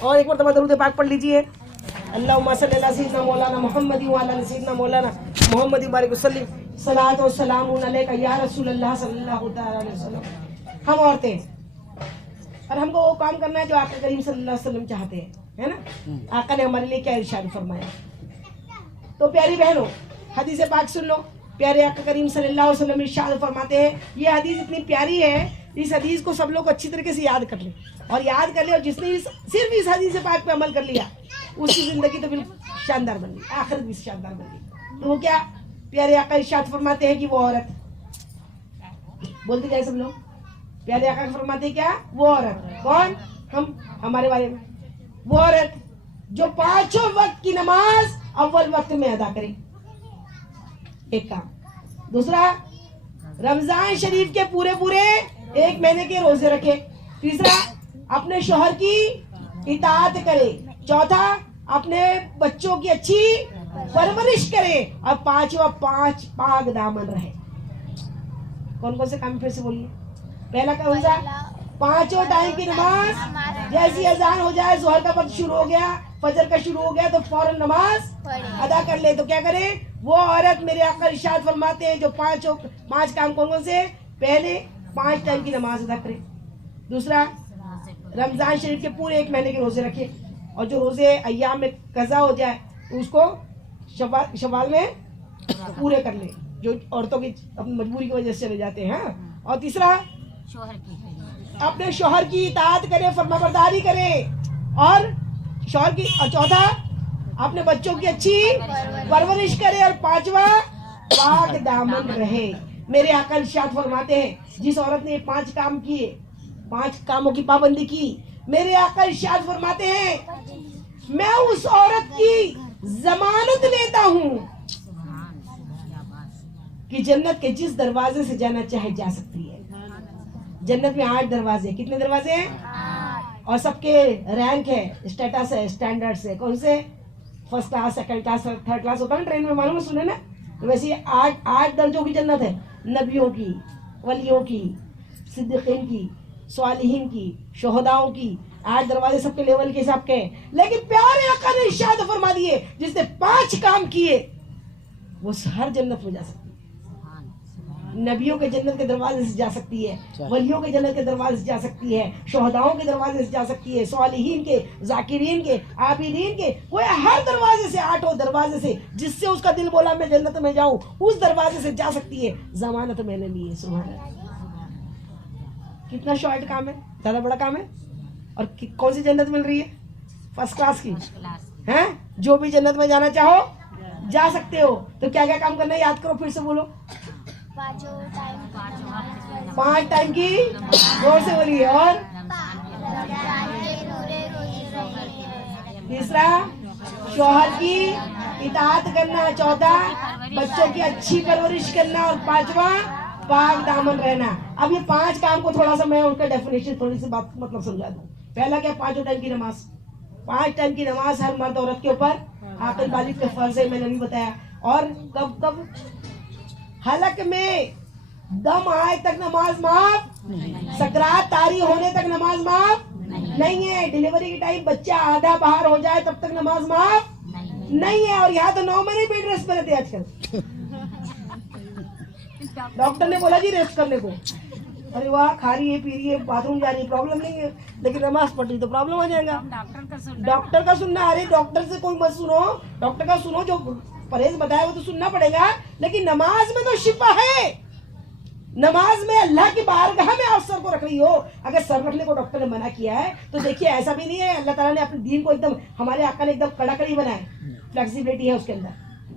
اور ایک مرتبہ درود پاک پڑھ لیجیے. اللہم صلی علی سیدنا مولانا محمد و علی سیدنا مولانا محمد بارک وسلم. صلاۃ و سلام علیک یا رسول اللہ صلی اللہ تعالی علیہ وسلم. ہم عورتیں اور ہم کو وہ کام کرنا ہے جو آقا کریم صلی اللہ علیہ وسلم چاہتے ہیں, ہے نا. آقا نے ہمارے لیے کیا ارشاد فرمایا. تو پیاری بہنوں, حدیث پاک سن لو. پیارے آقا کریم صلی اللہ علیہ وسلم ارشاد فرماتے ہیں, یہ حدیث اتنی پیاری ہے, اس حدیث کو سب لوگ اچھی طریقے سے یاد کر لیں اور یاد کر لیں, اور جس نے صرف اس حدیث پاک پہ عمل کر لیا اس کی زندگی تو بالکل شاندار بن گئی, آخرت بھی شاندار بن گئی. تو وہ کیا, پیارے آقا ارشاد فرماتے ہیں کہ وہ عورت, بولتے جائے سب لوگ, پیارے آقا فرماتے ہیں کیا, وہ عورت. کون؟ ہم, ہمارے بارے میں. وہ عورت جو 5 وقت کی نماز اول وقت میں ادا کرے, ایک کام. دوسرا, رمضان شریف کے پورے 1 مہینے کے روزے رکھے. تیسرا, اپنے شوہر کی اطاعت کرے. چوتھا, اپنے بچوں کی اچھی پرورش کرے. اور 5 پاک دامن رہے. کون سے کام پھر سے بولیے. پہلا کون سا؟ 5 ٹائم کی نماز, جیسی اذان ہو جائے, ظہر کا وقت شروع ہو گیا, فجر کا شروع ہو گیا, تو فوراً نماز ادا کر لے. تو کیا کرے وہ عورت, میرے آقا ارشاد فرماتے ہیں, جو 5 کام کون سے؟ پہلے 5 ٹائم کی نماز ادا کرے. دوسرا, رمضان شریف کے پورے 1 مہینے کے روزے رکھے, اور جو روزے ایام میں قضا ہو جائے تو اس کو شوال میں پورے کر لے, جو عورتوں کی اپنی مجبوری کی وجہ سے چلے جاتے ہیں. اور تیسرا, اپنے شوہر کی اطاعت کرے, فرما برداری کرے, اور شوہر کی. اور چوتھا, اپنے بچوں کی اچھی پرورش کرے. اور 5واں, پاک دامن رہے. میرے آقا ارشاد فرماتے ہیں, جس عورت نے 5 کام کیے, 5 کاموں کی پابندی کی, میرے آقا ارشاد فرماتے ہیں, میں اس عورت کی ضمانت لیتا ہوں کہ جنت کے جس دروازے سے جانا چاہے جا سکتی ہے. جنت میں 8 دروازے. کتنے دروازے ہیں؟ اور سب کے رینک ہے, اسٹیٹس ہے, اسٹینڈرڈ ہے. کون سے؟ First class, second class, third class ہوتا ہے نا ٹرین میں, معلوم سنے نا. تو ویسے 8 درجوں کی جنت ہے, نبیوں کی, ولیوں کی, صدیقین کی, صالحین کی, شہداؤں کی. 8 دروازے سب کے لیول کے حساب کے ہیں. لیکن پیارے آقا نے ارشاد فرما دیے, جس نے 5 کام کیے وہ ہر جنت میں جا سکتی ہے. نبیوں کے جنت کے دروازے سے جا سکتی ہے, ولیوں کے جنت کے دروازے سے جا سکتی ہے, شہداؤں کے دروازے سے جا سکتی ہے, صالحین کے, ذاکرین کے, عابدین کے. وہ ہر دروازے سے, 8 دروازے سے, جس سے اس کا دل بولا میں جنت میں جاؤں, اس دروازے سے جا سکتی ہے. ضمانت میں نے لی ہے. سبحان اللہ, کتنا شارٹ کام ہے, زیادہ بڑا کام ہے. اور کون سی جنت مل رہی ہے؟ فرسٹ کلاس کی ہے. جو بھی جنت میں جانا چاہو جا سکتے ہو. تو کیا کیا کام کرنا ہے, یاد کرو, پھر سے بولو. 5 ٹائم کی زور سے بولیے. اور تیسرا, شوہر کی اطاعت کرنا. چوتھا, بچوں کی اچھی پرورش کرنا. اور 5واں, پاک دامن رہنا. اب یہ 5 کام کو تھوڑا سا میں ان کا ڈیفینیشن, تھوڑی سی بات مطلب سمجھا دوں. پہلا کیا, 5 ٹائم کی نماز. 5 ٹائم کی نماز ہر مرد عورت کے اوپر عاقل بالغ پہ فرض ہے, میں نے بھی بتایا. اور کب حلق میں دم آئے تک نماز معاف, سکرات طاری ہونے تک نماز معاف نہیں ہے. ڈلیوری کے ٹائم بچہ آدھا باہر ہو جائے تب تک نماز معاف نہیں ہے. اور یہاں تو 9 مہینے بیڈ ریسٹ پہ رہتے آج کل. ڈاکٹر نے بولا جی ریسٹ کرنے کو, ارے واہ, کھا رہی ہے, پی رہی ہے, باتھ روم جا رہی ہے, پرابلم نہیں ہے, لیکن نماز پڑھ رہی تو پرابلم ہو جائے گا. ڈاکٹر کا سننا, ارے ڈاکٹر سے کوئی مت سنو, ڈاکٹر کا سنو, جو پرہیز بتایا وہ تو سننا پڑے گا. لیکن نماز میں تو شفا ہے. نماز میں اللہ کی بارگاہ میں آپ سر کو رکھ رہی ہو. اگر سر رکھنے کو ڈاکٹر نے منع کیا ہے تو دیکھیے ایسا بھی نہیں ہے, اللہ تعالیٰ نے اپنے دین کو ایک دم, ہمارے آقا نے ایک دم کڑا کڑی بنایا. فلیکسیبلٹی ہے اس کے اندر,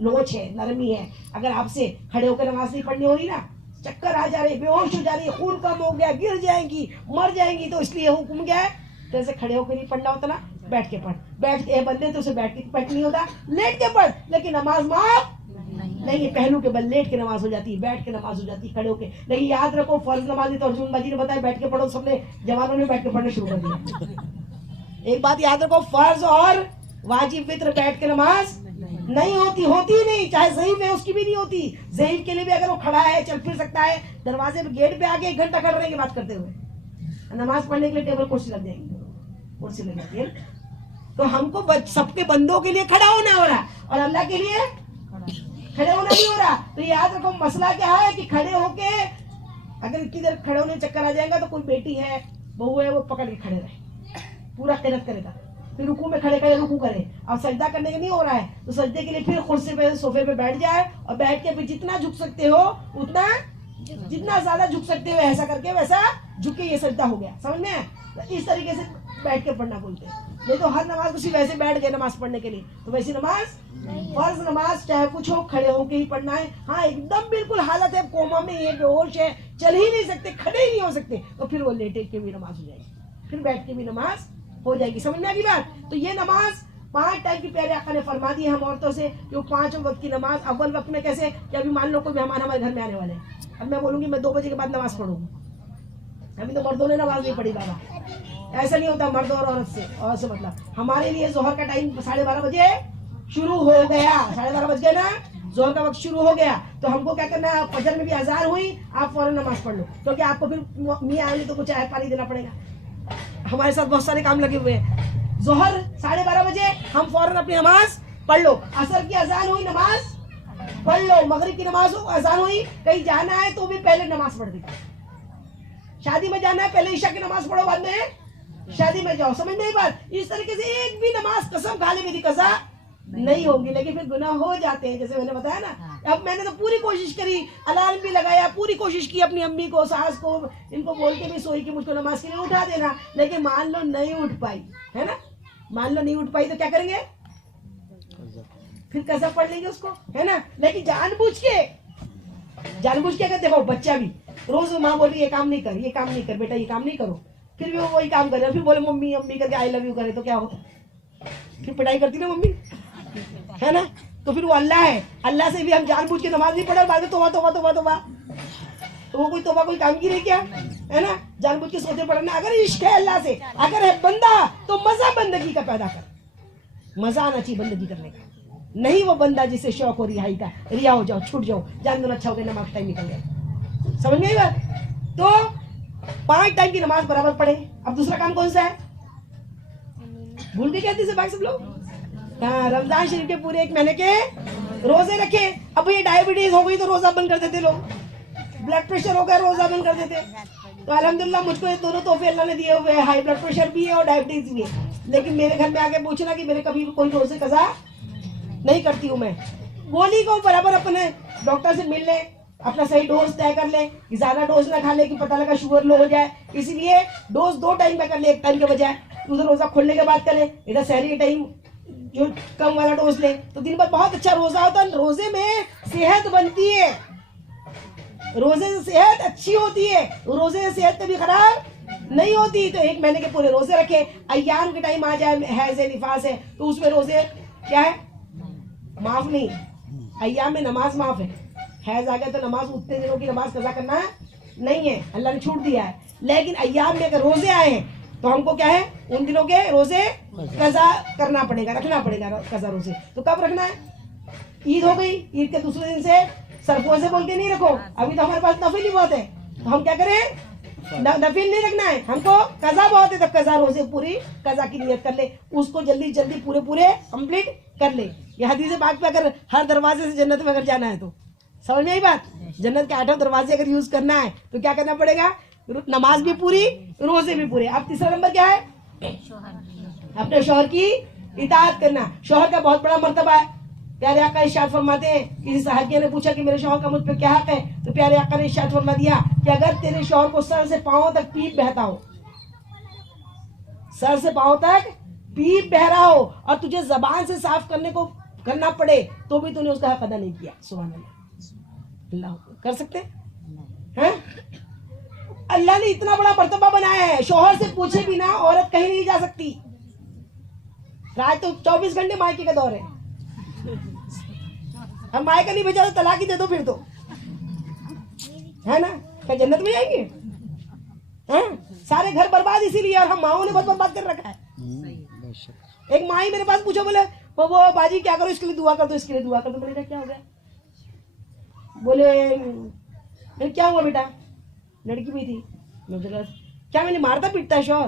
لوچ ہے, نرمی ہے. اگر آپ سے کھڑے ہو کے نماز نہیں پڑھنی ہو رہی نا, چکر آ جا رہے, بے ہوش ہو جا رہی, خون کم ہو گیا, گر جائیں گی, مر جائیں گی, تو اس لیے حکم کیا ہے, جیسے کھڑے ہو کے نہیں پڑھنا ہوتا نا, بیٹھ کے پڑھ. بیٹھ کے بندے تو اسے بیٹھ کے پڑھ نہیں ہوتا, لیٹ کے پڑھ. لیکن نماز معاف نہیں ہے. پہلو کے بل لیٹ کے نماز ہو جاتی ہے, بیٹھ کے نماز ہو جاتی ہے, کھڑے ہو کے. لیکن یاد رکھو, فرض نمازی تو ارجن باجی نے بتایا بیٹھ کے پڑھو, سب نے جوانوں نے بیٹھ کے پڑھنا شروع کر دیا. ایک بات یاد رکھو, فرض اور واجب وطر بیٹھ کے نماز نہیں ہوتی, ہوتی ہی نہیں. چاہے ضعیف ہے اس کی بھی نہیں ہوتی. ضعیف کے لیے بھی اگر وہ کھڑا ہے, چل پھر سکتا ہے, دروازے پہ گیٹ پہ آ کے 1 گھنٹہ کھڑے رہیں گے بات کرتے ہوئے, نماز پڑھنے کے لیے ٹیبل کرسی لگ جائے گی, کرسی لگ جاتی ہے. تو ہم کو سب کے بندوں کے لیے کھڑا ہونا ہو رہا اور اللہ کے لیے کھڑے ہونا نہیں ہو رہا. تو یاد رکھو مسئلہ کیا ہے کہ کھڑے ہو کے اگر اتنی دیر کھڑے ہونے چکر آ جائے گا تو کوئی بیٹی ہے بہو ہے وہ پکڑ کے کھڑے رہے, پورا قرت کرے گا, پھر رکوع میں کھڑے کھڑے رکوع کرے. اب سجدہ کرنے کے نہیں ہو رہا ہے تو سجدے کے لیے پھر کرسی پہ صوفے پہ بیٹھ جائے اور بیٹھ کے پھر جتنا جھک سکتے ہو اتنا, جتنا زیادہ جھک سکتے ہو ایسا کر کے ویسا جھک کے یہ سجدہ ہو گیا. سمجھ میں اس طریقے سے بیٹھ کے پڑھنا بولتے ہیں. نہیں تو ہر نماز کسی ویسے بیٹھ گئے نماز پڑھنے کے لیے تو ویسی نماز, فرض نماز چاہے کچھ ہو کھڑے ہو کے ہی پڑھنا ہے. ہاں ایک دم بالکل حالت ہے کوما میں یہ بے ہوش ہے چل ہی نہیں سکتے کھڑے ہی نہیں ہو سکتے تو پھر وہ لیٹے کے بھی نماز ہو جائے گی, پھر بیٹھ کے بھی نماز ہو جائے گی. سمجھ میں آ گئی بات؟ تو یہ نماز 5 ٹائم کی پیارے آقا نے فرما دی ہم عورتوں سے جو 5 وقت کی نماز اول وقت میں کیسے کہ ابھی مان لو کوئی مہمان ہمارے گھر میں آنے والے ہیں, اب میں بولوں گی میں 2 بجے کے بعد نماز پڑھوں گی, ابھی تو مردوں نے نماز نہیں پڑھی بابا, ایسا نہیں ہوتا مرد اور عورت سے. اور سے مطلب ہمارے لیے ظہر کا ٹائم 12:30 بجے شروع ہو گیا, 12:30 بج گئے نا, ظہر کا وقت شروع ہو گیا تو ہم کو کیا کرنا ہے, فجر میں بھی اذان ہوئی آپ فوراً نماز پڑھ لو کیونکہ آپ کو پھر میاں آئیں گے تو کچھ چائے پانی دینا پڑے گا. ہمارے ساتھ بہت سارے کام لگے ہوئے ہیں. ظہر 12:30 بجے ہم فوراً اپنی نماز پڑھ لو, عصر کی اذان ہوئی نماز پڑھ لو, مغرب کی نماز ہو اذان ہوئی, کہیں جانا ہے تو بھی پہلے نماز پڑھ دی, شادی میں جانا ہے پہلے عشاء کی نماز پڑھو بعد میں شادی میں جاؤ. سمجھ نہیں بات؟ اس طریقے سے ایک بھی نماز قسم کھا لے میری قضا نہیں ہوگی, لیکن پھر گناہ ہو جاتے ہیں جیسے میں نے بتایا نا. اب میں نے تو پوری کوشش کری, الارم بھی لگایا, پوری کوشش کی اپنی امی کو ساس کو ان کو بول کے بھی سوئی کہ مجھ کو نماز کے لیے اٹھا دینا, لیکن مان لو نہیں اٹھ پائی ہے نا, مان لو نہیں اٹھ پائی تو کیا کریں گے, پھر قضا پڑھ لیں گے اس کو ہے نا. لیکن جان بوجھ کے اگر دیکھو بچہ بھی روز ماں بولی یہ کام نہیں کر, یہ کام نہیں کر بیٹا, یہ کام نہیں کرو, پھر بھی وہ وہی کام کرے, پھر بولے ممی امی کر کے آئی لو یو کرے تو کیا ہوتا, پھر پڑھائی کرتی نا ممی ہے نا. تو پھر وہ اللہ ہے, اللہ سے بھی ہم جان بوجھ کے نماز نہیں پڑھا, بعد میں توبہ توبہ توبہ توبہ, تو وہ کوئی توبہ کوئی کام کی نہیں کیا ہے نا, جان بوجھ کے سوچے پڑھنا. اگر عشق ہے اللہ سے, اگر ہے بندہ تو مزہ بندگی کا پیدا کر, مزہ آنا چاہیے بندگی کرنے کا, نہیں وہ بندہ جسے شوق ہو رہائی کا, ریا ہو جاؤ چھوٹ جاؤ, جان دو اچھا ہو گیا نماز ٹائم نکل گیا. سمجھ میں آئی بات؟ تو 5 ٹائم کی نماز برابر پڑھے. اب دوسرا کام کون سا ہے, بھول کے کہتے سے بھائی سب لوگ, ہاں رمضان شریف کے پورے 1 مہینے کے روزے رکھے. اب یہ ڈائبٹیز ہو گئی تو روزہ بند کر دیتے لوگ, بلڈ پریشر ہو گیا روزہ بند کر دیتے. تو الحمدللہ مجھ کو یہ دونوں تحفے اللہ نے دیے ہوئے ہیں, ہائی بلڈ پریشر بھی ہے اور ڈائبٹیز بھی ہے, لیکن میرے گھر میں آ کے پوچھنا کہ میرے کبھی کوئی روزے قضا نہیں کرتی ہوں میں. گولی کو برابر اپنے ڈاکٹر سے مل لے, اپنا صحیح ڈوز طے کر لے, زیادہ ڈوز نہ کھا لے کہ پتہ لگا شوگر لو ہو جائے, اسی لیے ڈوز 2 ٹائم کا کر لے, 1 ٹائم کے بجائے ادھر روزہ کھولنے کے بعد کرے, ادھر سحری کے ٹائم جو کم والا ڈوز لے, تو دن بھر بہت اچھا روزہ ہوتا ہے. روزے میں صحت بنتی ہے, روزے سے صحت اچھی ہوتی ہے, روزے سے صحت کبھی خراب نہیں ہوتی. تو 1 مہینے کے پورے روزے رکھے. ایام کے ٹائم آ جائے, حیض ہے نفاس ہے تو اس میں روزے کیا ہے معاف نہیں, ایام میں نماز معاف ہے, حیض آ گیا تو نماز اتنے دنوں کی نماز قضا کرنا نہیں ہے, اللہ نے چھوٹ دیا ہے. لیکن ایام میں اگر روزے آئے ہیں تو ہم کو کیا ہے ان دنوں کے روزے قضا کرنا پڑے گا, رکھنا پڑے گا قضا روزے. تو کب رکھنا ہے, عید ہو گئی, عید کے دوسرے دن سے سرپو سے بول کے نہیں رکھو, ابھی تو ہمارے پاس نفل ہی بہت ہے, تو ہم کیا کریں نفل نہیں رکھنا ہے, ہم کو قضا بہت ہے, تب قضا روزے پوری قضا کی نیت کر لے, اس کو جلدی جلدی پورے کمپلیٹ کر لے. یہ حدیث پاک پہ اگر ہر دروازے سے جنت میں اگر جانا ہے تو سمجھ میں آئی بات, جنت کے 8 دروازے اگر یوز کرنا ہے تو کیا کرنا پڑے گا, نماز بھی پوری روزے بھی پورے. اب تیسرا نمبر کیا ہے, اپنے شوہر کی اطاعت کرنا. شوہر کا بہت بڑا مرتبہ ہے. پیارے آقا ارشاد فرماتے ہیں, کسی صحابیہ نے پوچھا کہ میرے شوہر کا مجھ پہ کیا حق ہے, تو پیارے آقا نے ارشاد فرما دیا کہ اگر تیرے شوہر کو سر سے پاؤں تک پیپ بہتا ہو, سر سے پاؤں تک پیپ بہ رہا ہو, اور تجھے زبان سے صاف کرنا پڑے تو بھی تو نے اس کا حق ادا نہیں کیا. سبحان اللہ, اللہ کر سکتے ہیں. اللہ نے اتنا بڑا مرتبہ بنایا ہے, شوہر سے پوچھے بنا عورت کہیں نہیں جا سکتی. رات تو 24 گھنٹے مائکے کا دور ہے, ہم مائکہ نہیں بھیجا تو طلاق ہی دے دو پھر تو ہے نا, کیا جنت میں جائیں گے؟ ہاں, سارے گھر برباد اسی لیے, اور ہم ماؤں نے بہت برباد کر رکھا ہے. ایک ماں ہی میرے پاس پوچھو, بولے وہ باجی کیا کرو, اس کے لیے دعا کر دو, اس کے لیے دعا کر دو. بولے کیا ہو گیا, بولے کیا ہوا بیٹا, لڑکی بھی تھی, کیا میں نے مارتا پیٹتا ہے شوہر,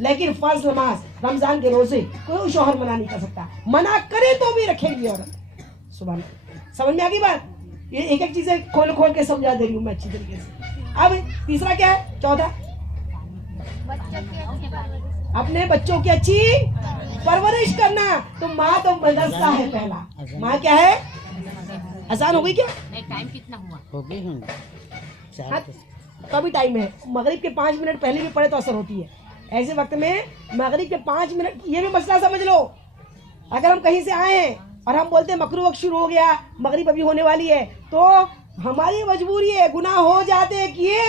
لیکن فرض نماز رمضان کے روزے کوئی شوہر منع نہیں کر سکتا, منع کرے تو بھی رکھے گی عورت. سبحان اللہ, سمجھ میں آ گئی بات؟ یہ ایک ایک چیزیں کھول کھول کے سمجھا دے رہی ہوں میں اچھی طریقے سے. اب تیسرا کیا ہے؟ چوتھا, اپنے بچوں کی اچھی پرورش کرنا. تو ماں تو مدرسہ ہے پہلا. ماں کیا ہے؟ اذان ہو گئی کیا؟ ٹائم کتنا ہوا؟ ہو گئی ہوں. کبھی ٹائم ہے, مغرب کے 5 منٹ پہلے بھی پڑھے تو اثر ہوتی ہے. ایسے وقت میں مغرب کے 5 منٹ, یہ بھی مسئلہ سمجھ لو, اگر ہم کہیں سے آئے ہیں اور ہم بولتے ہیں مکروہ وقت شروع ہو گیا, مغرب ابھی ہونے والی ہے, تو ہماری مجبوری ہے, گناہ ہو جاتے کیے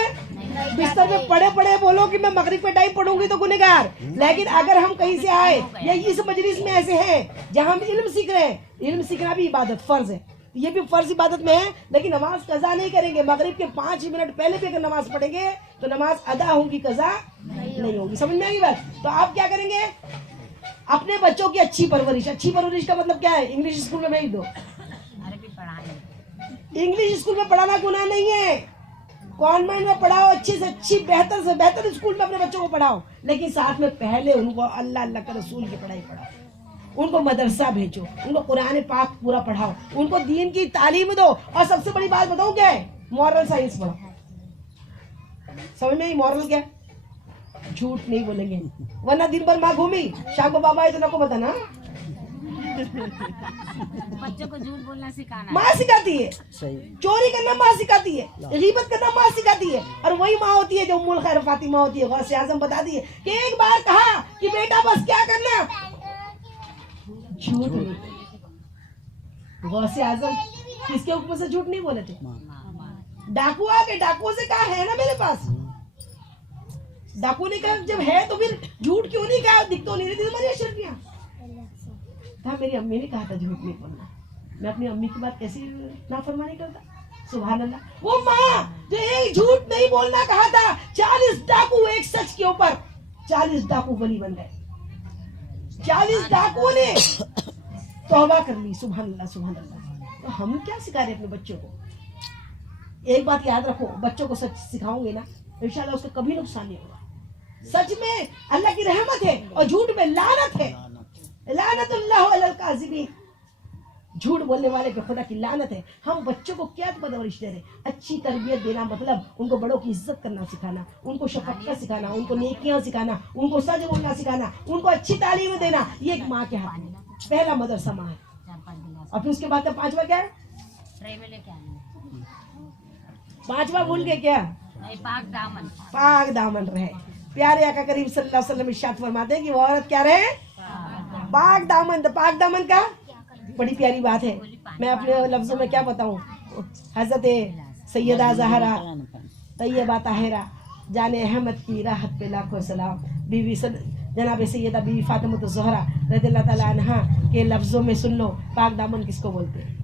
بستر میں پڑے پڑے بولو کہ میں مغرب پہ ٹائم پڑھوں گی تو گنہگار. لیکن اگر ہم کہیں سے آئے یا اس مجلس میں ایسے ہیں جہاں ہم علم سیکھ رہے ہیں, علم سیکھنا بھی عبادت فرض ہے, یہ بھی فرض عبادت میں ہے, لیکن نماز قضا نہیں کریں گے. مغرب کے 5 منٹ پہلے بھی اگر نماز پڑھیں گے تو نماز ادا ہوگی, قضا نہیں ہوگی. سمجھ میں آئی بات؟ تو آپ کیا کریں گے؟ اپنے بچوں کی اچھی پرورش. اچھی پرورش کا مطلب کیا ہے؟ انگلش اسکول میں بھیج دو. عربی پڑھانے. انگلش اسکول میں پڑھانا گناہ نہیں ہے, کانوینٹ میں پڑھاؤ, اچھی سے اچھی بہتر سے بہتر اسکول میں اپنے بچوں کو پڑھاؤ, لیکن ساتھ میں پہلے ان کو اللہ اللہ کا رسول کی پڑھائی پڑھاؤ, ان کو مدرسہ بھیجو, ان کو قرآن پاک پورا پڑھاؤ, ان کو دین کی تعلیم دو. اور سب سے بڑی بات بتاؤں کیا ہے؟ مورل سائنس پڑھو. سمجھ میں آئی مورل کیا؟ جھوٹ نہیں بولیں گے, ورنہ دن بھر ماں گھومی, شام کو بابا آئے تو نہ کو بتانا. بچوں کو جھوٹ بولنا سکھانا ماں سکھاتی ہے, صحیح. چوری کرنا ماں سکھاتی ہے, غیبت کرنا ماں سکھاتی ہے. اور وہی ماں ہوتی ہے جو ام الخیر فاطمہ ہوتی ہے, غوث اعظم بتاتی ہے کہ ایک بار کہا کہ بیٹا بس کیا کرنا, جھوٹ نہیں. غوث اعظم کس کے حکم سے جھوٹ نہیں بولے تھے؟ ڈاکو آ کے ڈاکو سے کہا ہے نا میرے پاس. ڈاکو نے کہا جب ہے تو پھر جھوٹ کیوں نہیں کہا, دکھ تو نہیں رہی تھی تمہاری اشرفیاں. کہا میری امی نے کہا تھا جھوٹ نہیں بولنا, میں اپنی امی کی بات کیسے نافرمانی کرتا. سبحان اللہ. وہ ماں جو ایک جھوٹ نہیں بولنا کہا تھا, 40 ڈاکو ایک سچ کے اوپر, 40 ڈاکو ولی بن گئے. 40 ڈاکو نے توبہ کر لی. سبحان اللہ سبحان اللہ. تو ہم کیا سکھا رہے اپنے بچوں کو؟ ایک بات یاد رکھو, بچوں کو سچ سکھاؤں گے نا انشاءاللہ اس کا کبھی نقصان نہیں ہوگا. سچ میں اللہ کی رحمت ہے اور جھوٹ میں لعنت ہے. لعنت اللہ علی الکاذبین, جھوٹ بولنے والے پہ خدا کی لعنت ہے. ہم بچوں کو کیا پرورش دے رہے؟ اچھی تربیت دینا, مطلب ان کو بڑوں کی عزت کرنا سکھانا, ان کو شفقت سکھانا, ان کو نیکیاں سکھانا, ان کو سچ بولنا سکھانا, ان کو اچھی تعلیم دینا. یہ ایک ماں کے ہاتھ میں. پہلا مدرسہ ماں ہے, 4-5 گلاس اور پھر اس کے بعد 5واں کیا ہے؟ ٹرے میں لے کے آنا. 5واں بھول کے کیا؟ پاک دامن. پاک دامن رہے. پیارے آقا کریم صلی اللہ علیہ وسلم ارشاد فرماتے ہیں کہ وہ عورت کیا رہے؟ پاک دامن. پاک دامن کا بڑی پیاری بات ہے. میں اپنے لفظوں میں کیا بتاؤں. حضرت سیدہ زہرا طیبہ طاہرہ جان احمد کی راحت پہ لاکھوں سلام, بیوی جناب سیدہ بیوی فاطمہ الزہرا رضی اللہ تعالیٰ عنہا کے لفظوں میں سن لو پاک دامن کس کو بولتے ہیں.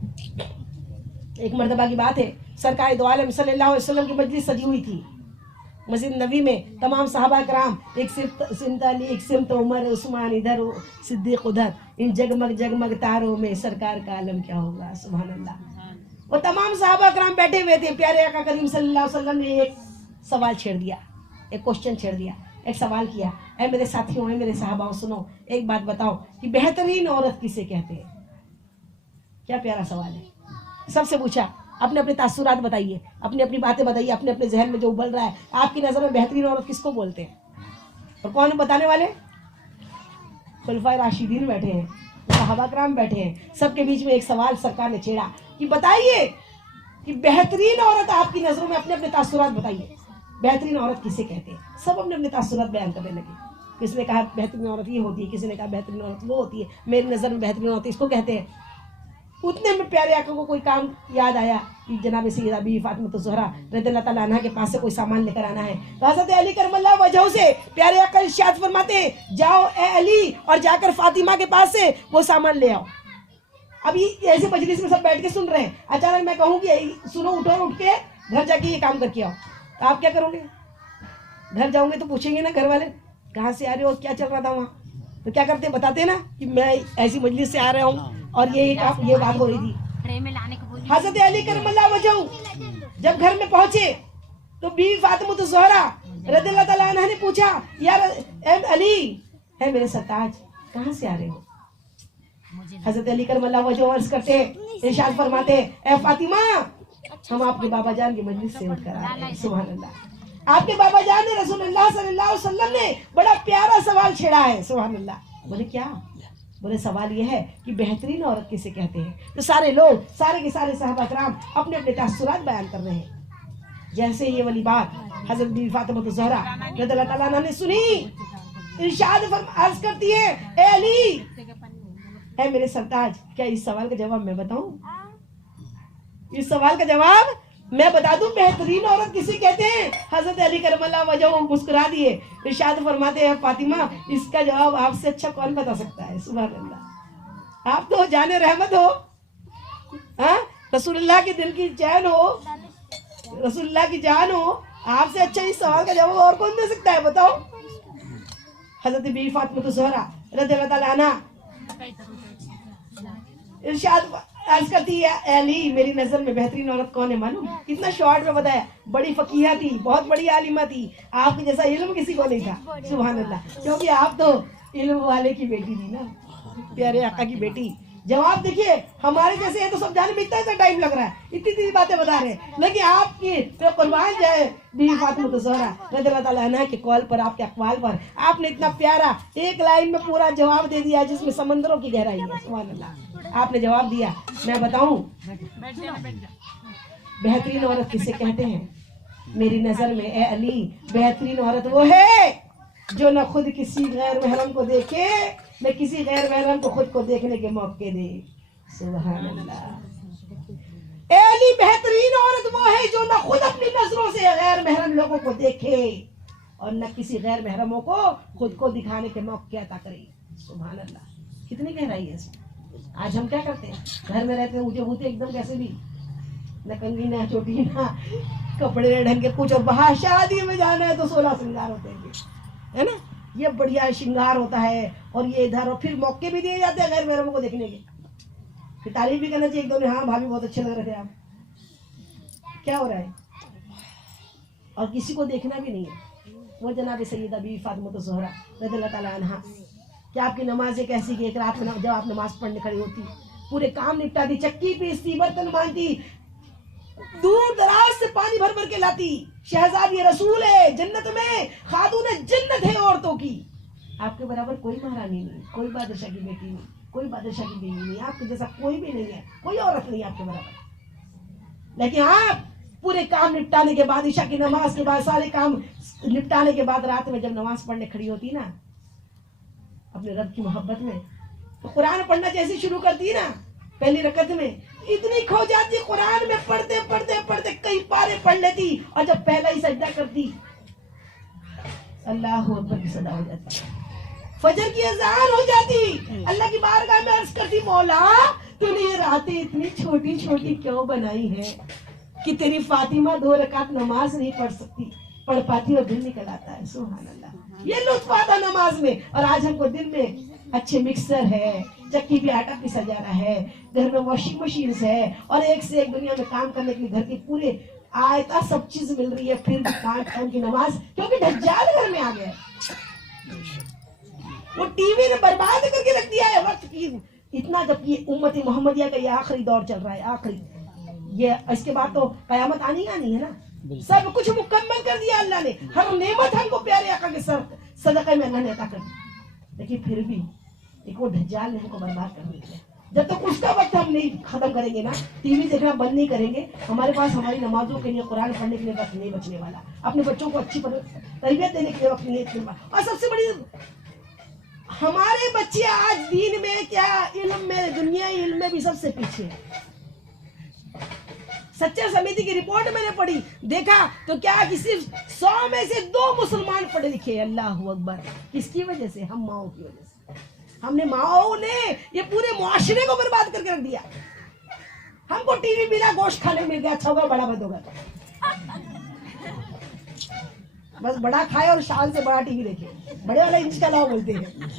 ایک مرتبہ کی بات ہے, سرکار دو عالم صلی اللہ علیہ وسلم کی مجلس سجی ہوئی تھی مسجد نبی میں. تمام صحابہ کرام, ایک سمت علی, ایک سمت عمر, عثمان ادھر, صدیق ادھر. ان جگمگ جگمگ تاروں میں سرکار کا عالم کیا ہوگا. سبحان اللہ. وہ تمام صحابہ کرام بیٹھے ہوئے تھے. پیارے آقا کریم صلی اللہ علیہ وسلم نے ایک سوال چھیڑ دیا, ایک کوشچن چھیڑ دیا, ایک سوال کیا. اے میرے ساتھیوں, اے میرے صحابہ, سنو ایک بات بتاؤ کہ بہترین عورت کسے کہتے ہیں؟ کیا پیارا سوال ہے. سب سے پوچھا, اپنے اپنے تاثرات بتائیے, اپنی اپنی باتیں بتائیے, اپنے اپنے ذہن میں جو ابل رہا ہے آپ کی نظر میں بہترین عورت کس کو بولتے ہیں؟ اور کون بتانے والے؟ خلفائے راشدین بیٹھے ہیں, صحابہ کرام بیٹھے ہیں. سب کے بیچ میں ایک سوال سرکار نے چھیڑا کہ بتائیے کہ بہترین عورت آپ کی نظروں میں, اپنے اپنے تاثرات بتائیے, بہترین عورت کسے کہتے ہیں؟ سب اپنے اپنے تاثرات بیان کرنے لگے. کسی نے کہا بہترین عورت یہ ہوتی ہے, کسی نے کہا بہترین عورت وہ ہوتی ہے, میری نظر میں بہترین عورت اس کو کہتے ہیں. اتنے میں پیارے آقا کو کوئی کام یاد آیا کہ جناب سیدہ بیوی فاطمہ الزہرا رضی اللہ تعالیٰ عنہا کے پاس سے کوئی سامان لے کر آنا ہے. تو حضرت علی کرم اللہ وجہہ سے پیارے آقا ارشاد فرماتے ہیں, جاؤ اے علی اور جا کر فاطمہ کے پاس سے وہ سامان لے آؤ. اب یہ ایسے مجلس میں سب بیٹھ کے سن رہے ہیں, اچانک میں کہوں کہ سنو, اٹھو, اٹھ کے گھر جا کے یہ کام کر کے آؤ, تو آپ کیا کرو گے؟ گھر جاؤں گے تو پوچھیں گے نا گھر والے کہاں سے آ رہے ہو, کیا چل رہا تھا وہاں. تو کیا کرتے, بتاتے نا کہ میں ایسی مجلس سے آ رہا ہوں اور یہ بات ہو رہی تھی. ٹرے میں لانے کو بولیے. حضرت علی کرم اللہ وجہہ جب گھر میں پہنچے تو بیوی فاطمہ الزہرا رضی اللہ تعالیٰ عنہ نے پوچھا یا علی ہے میرے سرتاج کہاں سے آ رہے ہو؟ حضرت علی کرم اللہ وجہ عرض کرتے ارشاد فرماتے اے فاطمہ ہم آپ کے بابا جان کی مجلس سے اٹھ کر آ رہے ہیں. سبحان اللہ. آپ کے بابا جان نے رسول اللہ صلی اللہ علیہ وسلم نے بڑا پیارا سوال چھیڑا ہے. سبحان اللہ. بولے کیا؟ بولے سوال یہ ہے کہ بہترین عورت کسے کہتے ہیں؟ تو سارے لوگ سارے کے سارے صحابہ کرام اپنے اپنے تاثرات بیان کر رہے ہیں. جیسے یہ والی بات حضرت بی فاطمہ الزہرا رضی اللہ تعالیٰ عنہ نے سنی, ارشاد عرض کرتی ہے اے علی اے میرے سرتاج کیا اس سوال کا جواب میں بتاؤں؟ اس سوال کا جواب میں بتا دوں بہترین عورت کسی کہتے ہیں؟ حضرت علی کرم اللہ وجہ مسکرا دیے, ارشاد فرماتے ہیں فاطمہ اس کا جواب آپ سے اچھا کون بتا سکتا ہے؟ سبحان اللہ. آپ تو جان رحمت ہو, ہاں رسول اللہ کے دل کی چین ہو, رسول اللہ کی جان ہو, آپ سے اچھا اس سوال کا جواب اور کون دے سکتا ہے بتاؤ؟ حضرت بی فاطمہ الزہرا رضی اللہ تعالیٰ عنہ ارشاد عرض کرتی ہے اے علی میری نظر میں بہترین عورت کون ہے معلوم؟ کتنا شارٹ میں بتایا. بڑی فقیہ تھی, بہت بڑی عالمہ تھی, آپ کے جیسا علم کسی کو نہیں تھا. سبحان اللہ. کیونکہ آپ تو علم والے کی بیٹی تھی نا, پیارے آقا کی بیٹی. جواب دیکھیے ہمارے جیسے ہے تو سب جانے میں اتنا ٹائم لگ رہا ہے, اتنی باتیں بتا رہے ہیں, لیکن آپ کی قربان جائے بی فاطمہ الزہرا رضی اللہ تعالیٰ عنہ کے قول پر, آپ کے اقوال پر آپ نے اتنا پیارا ایک لائن میں پورا جواب دے دیا جس میں سمندروں کی گہرائی ہے. سبحان اللہ. آپ نے جواب دیا. میں بتاؤں بہترین عورت کسے کہتے ہیں؟ میری نظر میں اے علی بہترین عورت وہ ہے جو نہ خود کسی غیر محرم کو دیکھے نہ کسی غیر محرم کو خود کو دیکھنے کے موقع دے. سبحان اللہ. اے علی بہترین عورت وہ ہے جو نہ خود اپنی نظروں سے غیر محرم لوگوں کو دیکھے اور نہ کسی غیر محرموں کو خود کو دکھانے کے موقع عطا کرے. سبحان اللہ. کتنی گہرائی ہے اس میں. آج ہم کیا کرتے ہیں؟ گھر میں رہتے ہیں اونچے ہوتے ایک دم کیسے بھی, نہ کنگھی نہ چوٹی نہ کپڑے ڈھنگ کے کچھ, اور باہر شادی میں جانا ہے تو 16 سنگار ہوتے ہیں, ہے نا, یہ بڑھیا شنگار ہوتا ہے, اور یہ ادھر, اور پھر موقع بھی دیے جاتے ہیں غیر محرموں کو دیکھنے کے. پھر تعریف بھی کرنا چاہیے ایک دم, ہاں بھابھی بہت اچھے لگ رہے تھے آپ. کیا ہو رہا ہے؟ اور کسی کو دیکھنا بھی نہیں ہے. وہ جناب سیدہ بی فاطمہ الزہرا رضی اللہ تعالیٰ عنہا, کہ آپ کی نماز ایک ایسی کہ ایک رات میں جب آپ نماز پڑھنے کھڑی ہوتی پورے کام نپٹاتی, چکی پیستی, برتن مانتی, دور دراز سے پانی بھر بھر کے لاتی. شہزادی رسول ہے, جنت میں خاتون جنت ہے عورتوں کی. آپ کے برابر کوئی مہارانی نہیں, کوئی بادشاہ کی بیٹی نہیں, کوئی بادشاہ کی بیوی نہیں, آپ کے جیسا کوئی بھی نہیں ہے, کوئی عورت نہیں آپ کے برابر. لیکن آپ پورے کام نپٹانے کے بعد, عشاء کی نماز کے بعد, سارے کام نپٹانے کے بعد رات میں جب نماز پڑھنے کھڑی ہوتی نا اپنے رب کی محبت میں, تو قرآن پڑھنا جیسے شروع کرتی نا پہلی رکعت میں, اتنی کھو جاتی قرآن میں, پڑھتے پڑھتے پڑھتے کئی پارے پڑھ لیتی, اور جب پہلا ہی سجدہ کرتی اللہ اکبر کی صدا ہو جاتی, فجر کی اذان ہو جاتی, اللہ کی بارگاہ میں عرض کرتی مولا تو نے یہ راتیں اتنی چھوٹی چھوٹی کیوں بنائی ہے کہ تیری فاطمہ 2 رکعت نماز نہیں پڑھ سکتی, پڑھ پاتی اور دل نکل آتا ہے. سبحان اللہ. یہ لطف آتا نماز میں. اور آج ہم کو دن میں اچھے مکسر ہے, چکی بھی آٹا پیسا جا رہا ہے, گھر میں واشنگ مشینز ہے, اور ایک سے ایک دنیا میں کام کرنے کے لیے گھر کے پورے آیتا سب چیز مل رہی ہے, پھر ٹائم کی نماز کیونکہ دجال گھر میں آ گیا ہے. وہ ٹی وی نے برباد کر کے رکھ دیا ہے وقت کی اتنا, جبکہ امت محمدیہ کا یہ آخری دور چل رہا ہے, آخری. یہ اس کے بعد تو قیامت آنی ہے نا. سب کچھ مکمل کر دیا اللہ نے, ہر نعمت ہم کو پیارے آقا کے صدقے میں اللہ نے عطا کر دی. لیکن پھر بھی ایک وہ دجال نے ہم کو برباد کر دیا. جب تک اس کا وقت ہم نہیں ختم کریں گے نا, ٹی وی دیکھنا بند نہیں کریں گے, ہمارے پاس ہماری نمازوں کے لیے, قرآن پڑھنے کے لیے وقت نہیں بچنے والا, اپنے بچوں کو اچھی تربیت دینے کے لیے وقت نہیں بچنے والا. اور سب سے بڑی ہمارے بچے آج دین میں کیا, علم میں, دنیا علم میں بھی سب سے پیچھے ہیں. سچا سمیتی کی رپورٹ میں نے پڑھی, دیکھا تو کیا کہ صرف 100 میں سے 2 مسلمان پڑھے لکھے. اللہ اکبر. کس کی وجہ سے؟ ہم ماؤں کی وجہ سے. ہم نے ماؤں نے یہ پورے معاشرے کو برباد کر کے رکھ دیا. ہم کو ٹی وی ملا, گوشت کھانے مل گیا, اچھا ہوگا بڑا بند ہوگا, بس بڑا کھائے اور شان سے بڑا ٹی وی دیکھے, بڑے والا انچ کا لاؤ بولتے ہیں,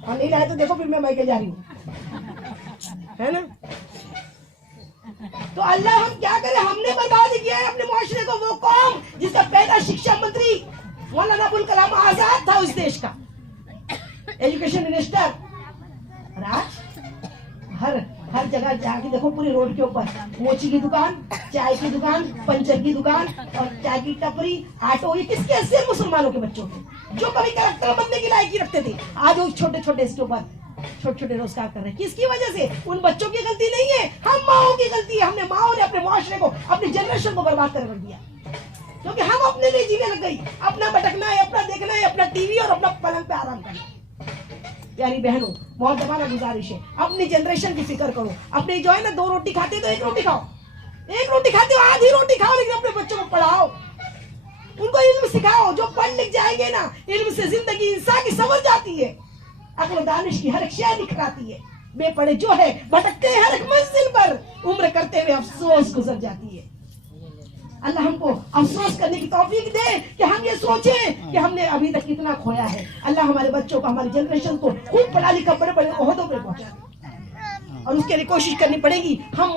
اور نہیں لائے تو دیکھو پھر میں مائکے جا رہی ہوں, ہے نا. تو اللہ ہم کیا کریں, ہم نے برباد کیا ہے اپنے معاشرے کو. وہ قوم جس کا پہلا شکشا منتری مولانا ابوال کلام آزاد تھا اس دیش کا ایجوکیشن منسٹر. اور آج ہر جگہ جا کے دیکھو پوری روڈ کے اوپر موچی کی دکان, چائے کی دکان, پنچر کی دکان اور چائے کی ٹپری, آٹو. یہ کس کے حیثیت مسلمانوں کے بچوں کے جو کبھی کریکٹر بننے کی لائقی رکھتے تھے, آج وہ چھوٹے چھوٹے اس کے اوپر چھوٹے چھوٹے روزگار کر رہے ہیں. کس کی وجہ سے؟ ان بچوں کی غلطی نہیں ہے, ہم ماؤں کی غلطی ہے. ہم نے ماؤں نے اپنے معاشرے کو, اپنی جنریشن کو برباد کر دیا کیونکہ ہم اپنے لیے جینے لگ گئی. اپنا بھٹکنا ہے, اپنا دیکھنا ہے, اپنا ٹی وی اور اپنا پلنگ پہ آرام کرنا. پیاری بہنوں, بہت دفعہ گزارش ہے, اپنی جنریشن کی فکر کرو. اپنے جو ہے نا 2 روٹی کھاتے تو 1 روٹی کھاؤ, 1 روٹی کھاتے ہو آدھی روٹی کھاؤ, لیکن اپنے بچوں کو پڑھاؤ, ان کو علم سکھاؤ. جو پڑھ لکھ جائیں گے نا, علم سے زندگی انسان کی سنور جاتی ہے, عقل و دانش کی ہر ایک شے نکھراتی ہے. بے پڑھے جو ہے بھٹکتے ہیں ہر ایک منزل پر, عمر کرتے ہوئے افسوس گزر جاتی ہے. اللہ ہم کو افسوس کرنے کی توفیق دے کہ ہم یہ سوچیں کہ ہم نے ابھی تک کتنا کھویا ہے. اللہ ہمارے بچوں کو, ہماری جنریشن کو خوب پڑھا لکھا بڑے بڑے عہدوں پہ پہنچا دے, اور اس کے لیے کوشش کرنی پڑے گی. ہم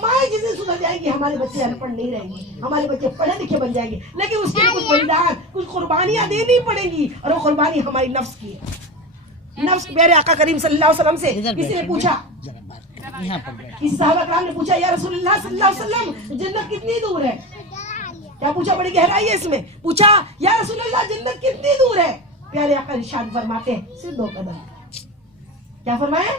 مائیں جس دن سدھر جائیں گی, ہمارے بچے ان پڑھ نہیں رہیں گے, ہمارے بچے پڑھے لکھے بن جائیں گے, لیکن اس کے لیے کچھ بلیدان, کچھ قربانیاں دینی پڑیں گی, اور وہ قربانی ہماری نفس کی ہے. نفس. میرے آقا کریم صلی اللہ علیہ وسلم سے کسی نے پوچھا, کسی صحابہ کرام نے پوچھا, یا رسول اللہ صلی اللہ علیہ وسلم جنت کتنی دور ہے؟ کیا پوچھا, بڑی گہرائی ہے اس میں. پوچھا, یا رسول اللہ جنت کتنی دور ہے؟ پیارے آقا ارشاد فرماتے ہیں صرف 2 قدم. کیا فرمایا؟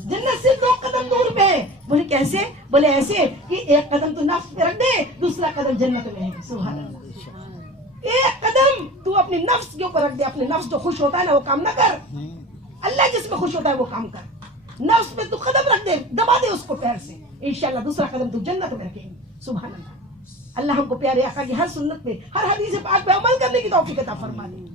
جنت صرف 2 قدم دور پہ ہے. بولے کیسے؟ بولے ایسے کہ 1 قدم تو نفس پہ رکھ دے, دوسرا قدم جنت میں ہے. سبحان اللہ. 1 قدم تو اپنی نفس کے اوپر رکھ دے. اپنے نفس جو خوش ہوتا ہے نا وہ کام نہ کر, اللہ جس میں خوش ہوتا ہے وہ کام کر. نفس پہ تو قدم رکھ دے, دبا دے اس کو پیر سے, انشاءاللہ دوسرا قدم تو جنت میں رکھے گی. سبحان اللہ. اللہ ہم کو پیارے آقا کی ہر سنت پہ, ہر حدیث پاک پہ عمل کرنے کی توفیق عطا فرما دے.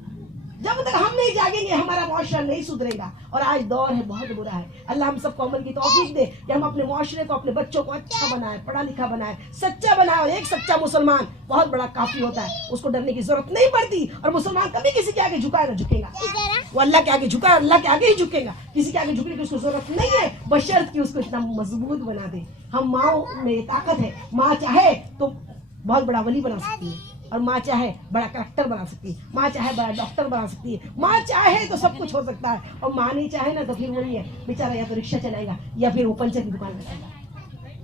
جب تک ہم نہیں جاگیں گے ہمارا معاشرہ نہیں سدھرے گا, اور آج دور ہے بہت برا ہے. اللہ ہم سب کو عمل کی توفیق دے کہ ہم اپنے معاشرے کو, اپنے بچوں کو اچھا بنائیں, پڑھا لکھا بنائیں, سچا بنائیں. اور ایک سچا مسلمان بہت بڑا کافی ہوتا ہے, اس کو ڈرنے کی ضرورت نہیں پڑتی. اور مسلمان کبھی کسی کے آگے جھکائے نہ جھکے گا, وہ اللہ کے آگے جھکا, اللہ کے آگے ہی جھکے گا. کسی کے آگے جھکنے کی اس کو ضرورت نہیں ہے, بشرط کہ اس کو اتنا مضبوط بنا دے. ہم ماؤں میں یہ طاقت ہے, ماں چاہے تو بہت بڑا ولی بنا سکتی ہے, اور ماں چاہے بڑا کریکٹر بنا سکتی ہے, ماں چاہے بڑا ڈاکٹر بنا سکتی ہے, ماں چاہے تو سب کچھ ہو سکتا ہے. اور ماں نہیں چاہے نا تو پھر وہی ہے بیچارہ, یا تو رکشہ چلائے گا, یا پھر وہ پنچر کی دکان لگائے گا,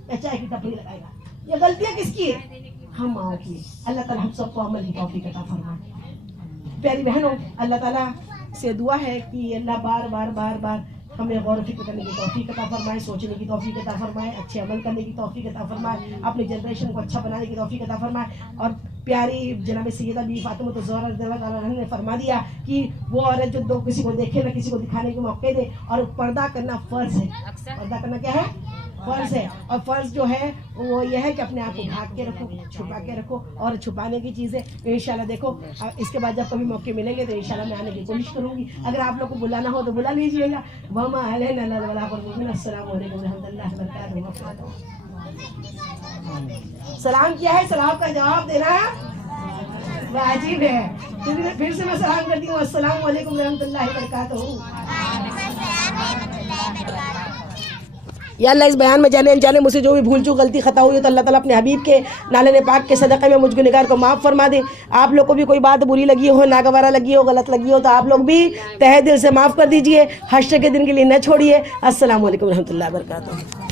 یا چائے کی ٹپری لگائے گا. یہ غلطیاں کس کی ہے؟ ہم ماؤں کی. اللہ تعالیٰ ہم سب کو عمل کی توفیق عطا فرمائے. پیاری بہنوں, اللہ تعالیٰ سے دعا ہے کہ اللہ بار بار بار بار ہمیں غور و فکر کرنے کی توفیق عطا فرمائے, سوچنے کی توفیق عطا فرمائے, اچھے عمل کرنے کی توفیق عطا فرمائے, اپنی جنریشن کو اچھا بنانے کی توفیق عطا فرمائے. اور پیاری جناب سیدہ بی فاطمہ الزہرا رضی اللہ تعالیٰ عنہا نے فرما دیا کہ وہ عورت جو کسی کو دیکھے نہ کسی کو دکھانے کے موقع دے, اور پردہ کرنا فرض ہے. پردہ کرنا کیا ہے؟ فرض ہے. اور فرض جو ہے وہ یہ ہے کہ اپنے آپ کو ڈھانپ کے رکھو, چھپا کے رکھو. اور چھپانے کی چیزیں انشاءاللہ دیکھو, اس کے بعد جب کبھی موقع ملیں گے تو انشاءاللہ میں آنے کی کوشش کروں گی. اگر آپ لوگ کو بلانا ہو تو بلا لیجیے گا. وما علینا الا البلاغ المبین. السلام علیکم ورحمۃ اللہ وبرکاتہ. سلام کیا ہے, سلام کا جواب دینا واجب ہے. پھر سے میں سلام کرتی ہوں, السلام علیکم ورحمۃ اللہ وبرکاتہ. یا اللہ اس بیان میں جانے انجانے مجھ سے جو بھی بھول چوک غلطی خطا ہوئی تو اللہ تعالیٰ اپنے حبیب کے نالے پاک کے صدقے میں مجھ گنہگار کو معاف فرما دے. آپ لوگ کو بھی کوئی بات بری لگی ہو, ناگوارہ لگی ہو, غلط لگی ہو تو آپ لوگ بھی تہہ دل سے معاف کر دیجئے. حشر کے دن کے لیے نہ چھوڑیے. السلام علیکم ورحمۃ اللہ وبرکاتہ.